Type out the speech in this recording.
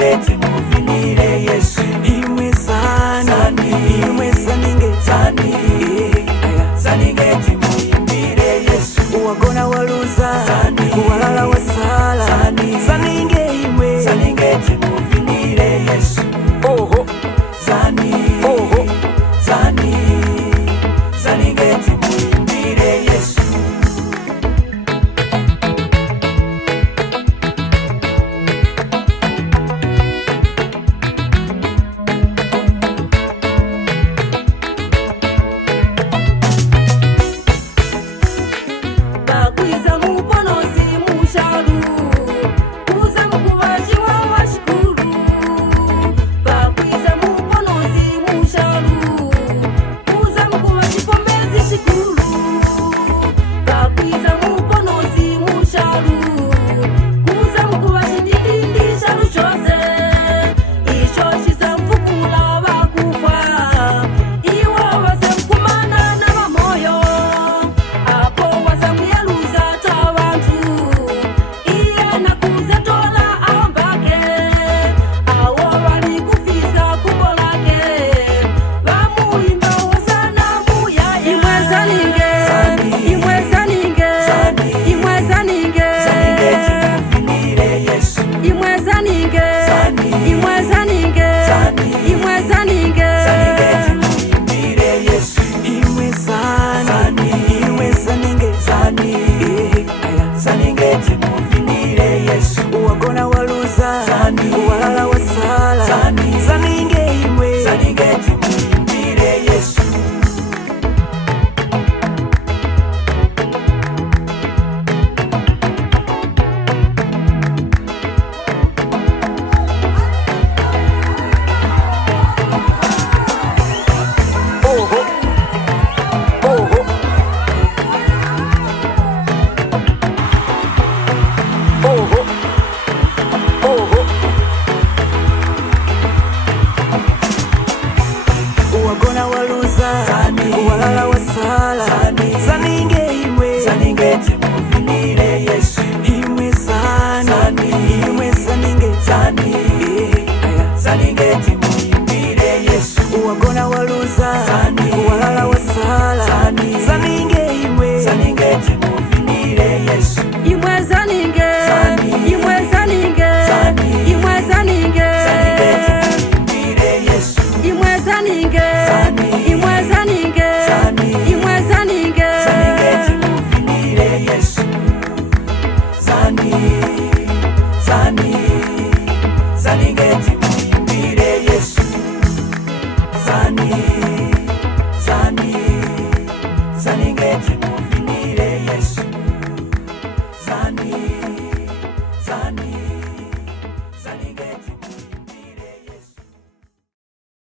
zaningeti muvinire Yesu. Imwe zani, imwe zaninge zani, zaningeti muimbire Yesu. Uwagona waluza zani, uwalala wasala zani, zaninge imwe zaningeti muvinire Yesu. Oho zani, oho zani, zaningeti muimbire Yesu. Zaningeti muvinire Yesu. Uwagona waluza zani, uwalala wasala zani, zaninge imwe zaningeti muimbire Yesu. Oho oho oho oho, uwagona waluza zani, uwalala wasala zani, zaninge imwe zaningeti muvinire Yesu. Imwe zani, imwe zaninge zani, zaningeti muimbire Yesu. Uwagona waluza zani, uwalala wasala zani, zaninge imwe zaningeti muvinire Yesu. Imwe zaninge, imwe zaninge, imwe zaninge, imwe zaninge, imwe zaninge, imwe zaninge, zaningeti muvinire Yesu. Zani, zani, zaningeti muimbire Yesu. Zani.